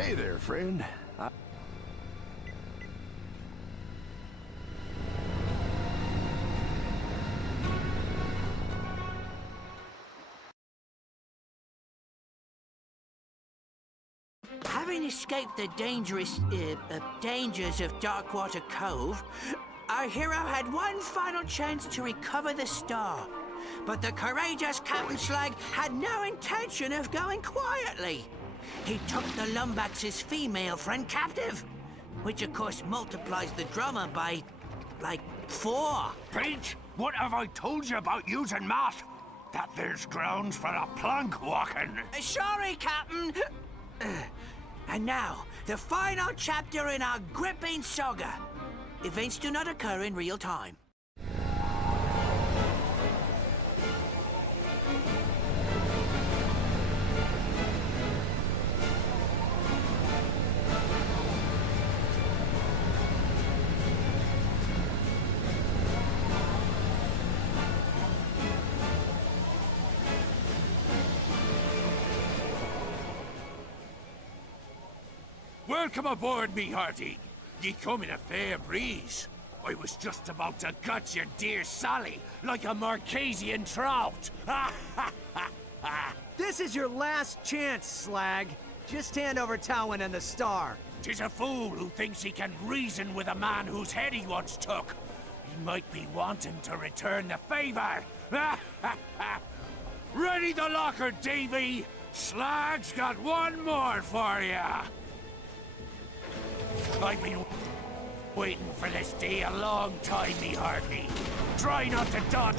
Hey there, friend. Having escaped the dangers of Darkwater Cove, our hero had one final chance to recover the star. But the courageous Captain Slag had no intention of going quietly. He took the Lumbax's female friend captive, which of course multiplies the drummer by, like, 4. Pete, what have I told you about using math? That there's grounds for a plank walking. Sorry, Captain. And now, the final chapter in our gripping saga. Events do not occur in real time. Welcome aboard, me hearty. Ye come in a fair breeze. I was just about to gut your dear Sally like a Marquesian trout. This is your last chance, Slag. Just hand over Talwyn and the star. 'Tis a fool who thinks he can reason with a man whose head he once took. He might be wanting to return the favor. Ready the locker, Davy. Slag's got one more for ya. I've been waiting for this day a long time, me hearty. Try not to dodge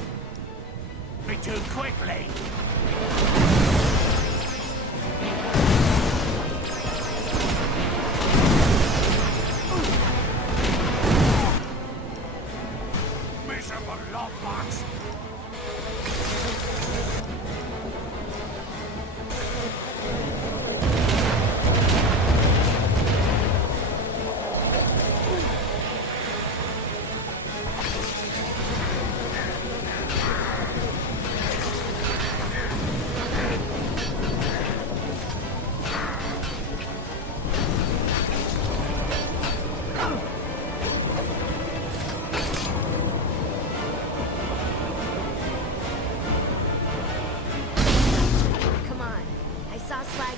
me too quickly. Miserable lumbox.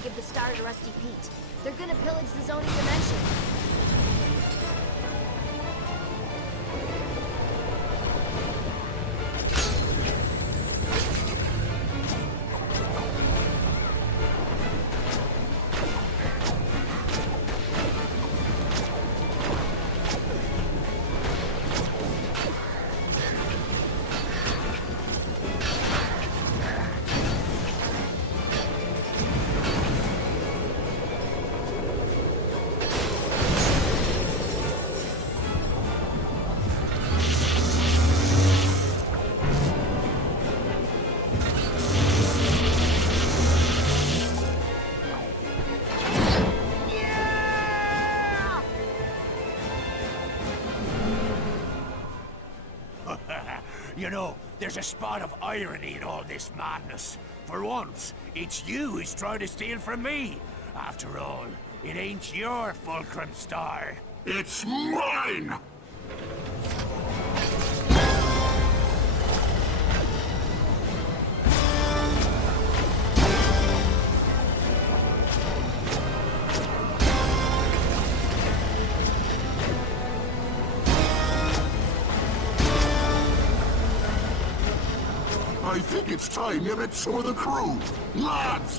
Give the star to Rusty Pete. They're gonna pillage the zoning dimension. You know, there's a spot of irony in all this madness. For once, it's you who's trying to steal from me. After all, it ain't your fulcrum star. It's mine! I think it's time you met some of the crew. Lads!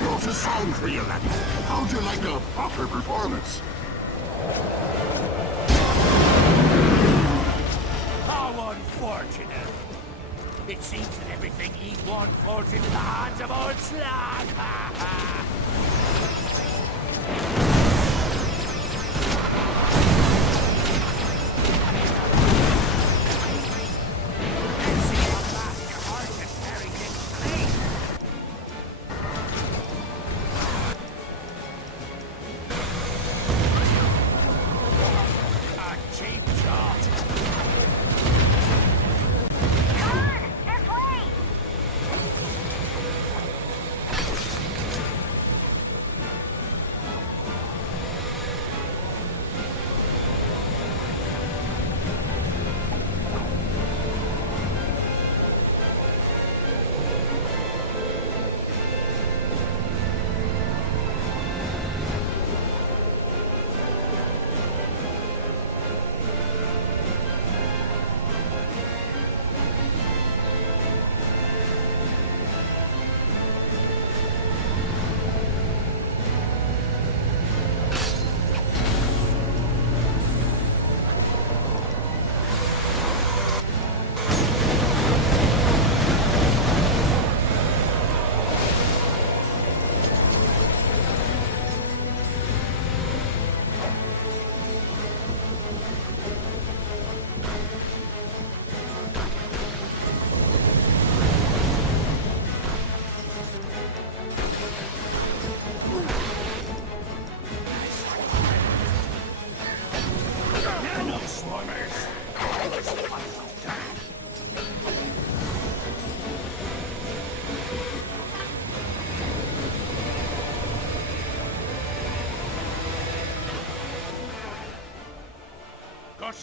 What's a song for you, lads? How'd you like a proper performance? Unfortunate. It seems that everything he won falls into the hands of old Slag.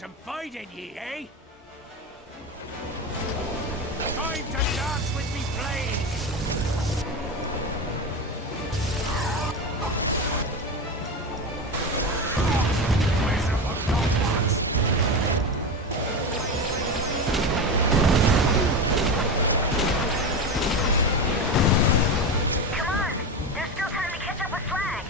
some fight in ye, eh? Time to dance with me flames! Miserable robots! Come on! There's still time to catch up with Slag!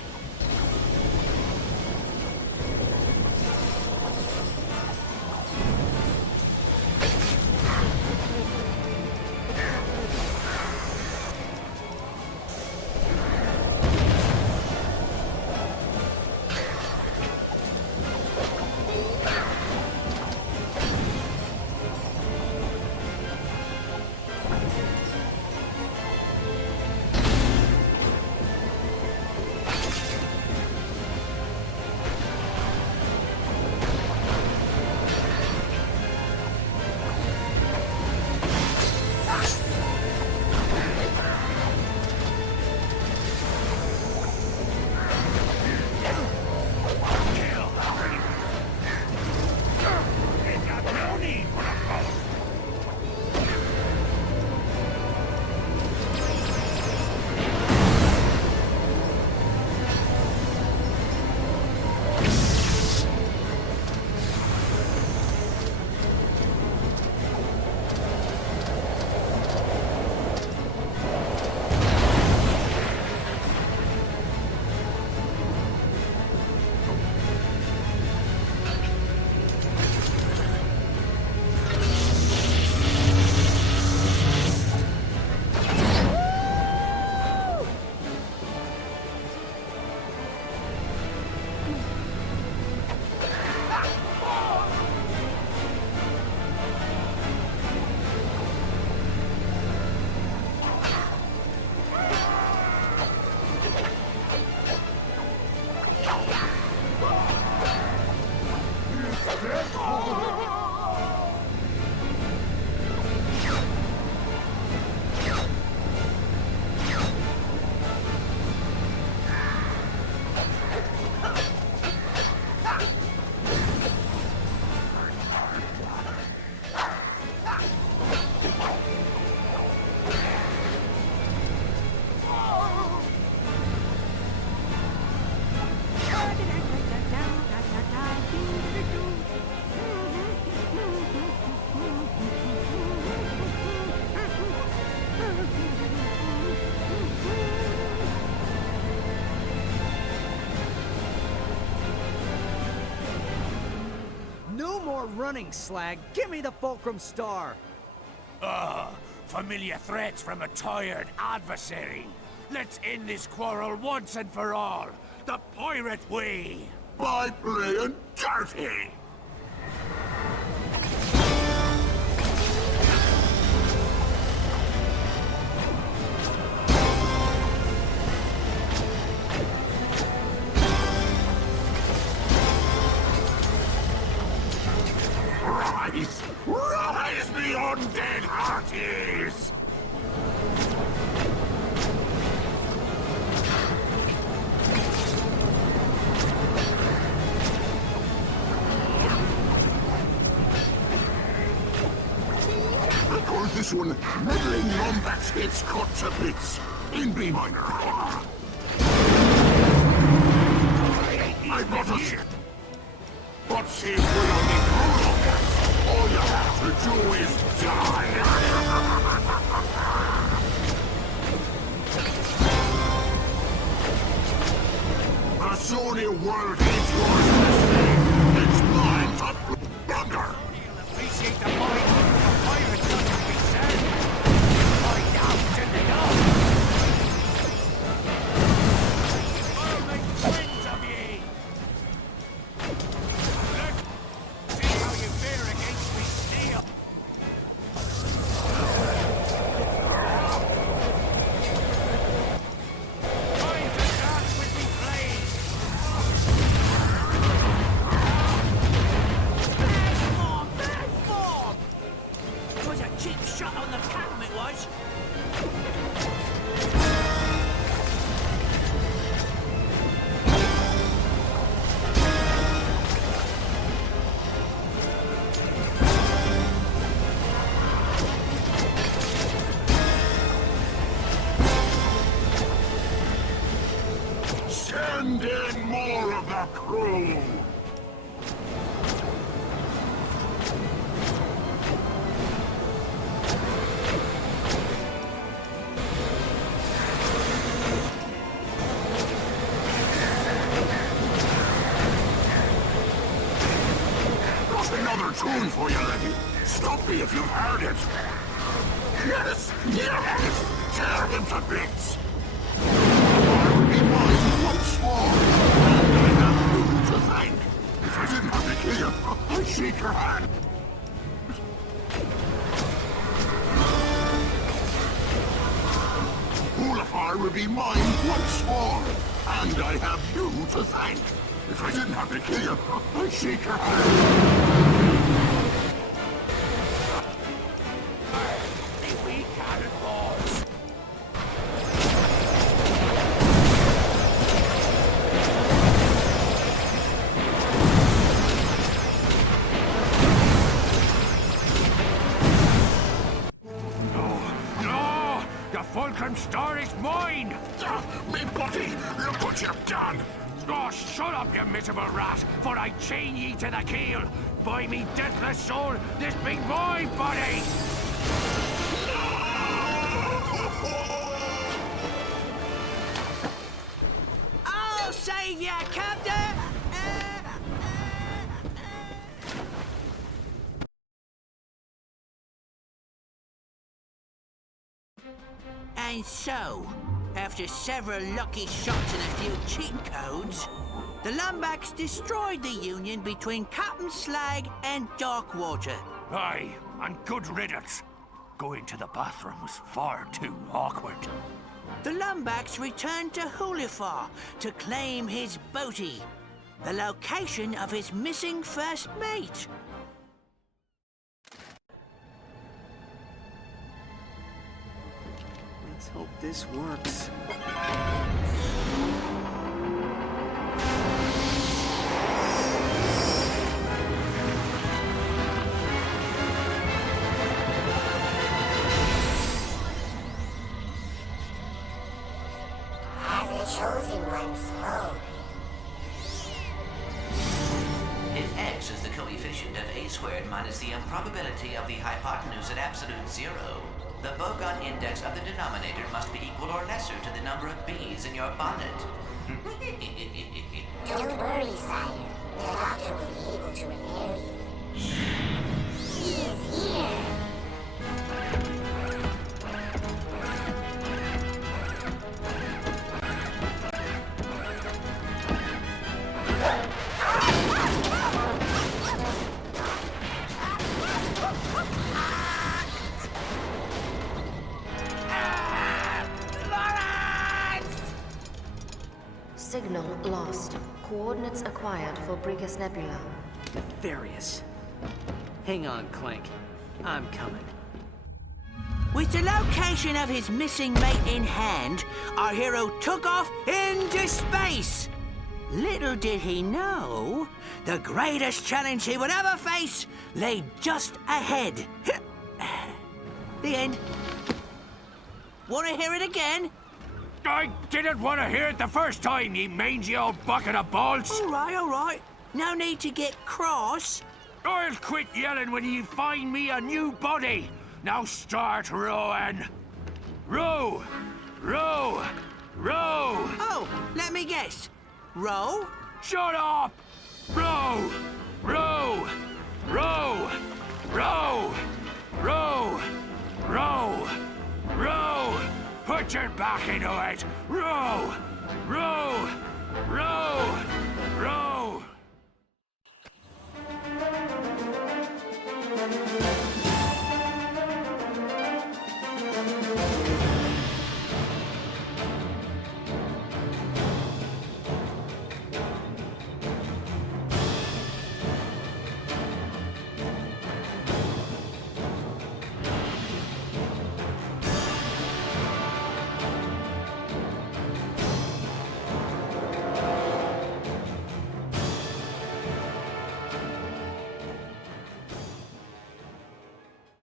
No more running, Slag. Give me the Fulcrum Star. Familiar threats from a tired adversary. Let's end this quarrel once and for all. The pirate way. By playing dirty! Rise! Rise, the undead hearties! Record this one, meddling Lombax gets cut to bits, in B minor. I've got a ship. But see, if we only through Lombax, all you have to do is die. The Sony world is yours to see. It's mine to plunder. Appreciate the point. The pirates doesn't be said. Find out in the dark. I'll make friends of ye. Let's see how you fare against me steel. Time to dance with me flames. It was a cheap shot on the captain, it was. Row! Got another tune for you, laddie. Stop me if you've heard it. Yes! Yes! Tear him to bits! I would be mine once more, and I have you to thank. If I didn't have to kill you, I'd shake your hand. Ulafar will be mine once more, and I have you to thank. If I didn't have to kill you, I'd shake your hand. We cannonballs. No! The Fulcrum Star is mine! Me buddy, look what you've done! Oh, shut up, you miserable rat, for I chain ye to the keel! By me deathless soul, this be my body! I'll save ya, Captain! And so, after several lucky shots and a few cheat codes, the Lumbacks destroyed the union between Captain Slag and Darkwater. Aye, and good riddance. Going to the bathroom was far too awkward. The Lumbacks returned to Hulifar to claim his booty, the location of his missing first mate. Let's hope this works. As the chosen one spoke. If x is the coefficient of a squared minus the improbability of the hypotenuse at absolute zero, the Bogon index of the denominator must be equal or lesser to the number of bees in your bonnet. Don't worry, sire. The doctor will be able to repair you. He is here. Signal lost. Coordinates acquired for Brigus Nebula. Nefarious. Hang on, Clank. I'm coming. With the location of his missing mate in hand, our hero took off into space. Little did he know, the greatest challenge he would ever face lay just ahead. The end. Want to hear it again? I didn't want to hear it the first time, ye mangy old bucket of balls! All right. No need to get cross. I'll quit yelling when ye find me a new body! Now start rowing! Row! Row! Row! Oh, let me guess. Row? Shut up! Row! Row! Row! Row! Row! Row! Row! Put your back into it! Row! Row!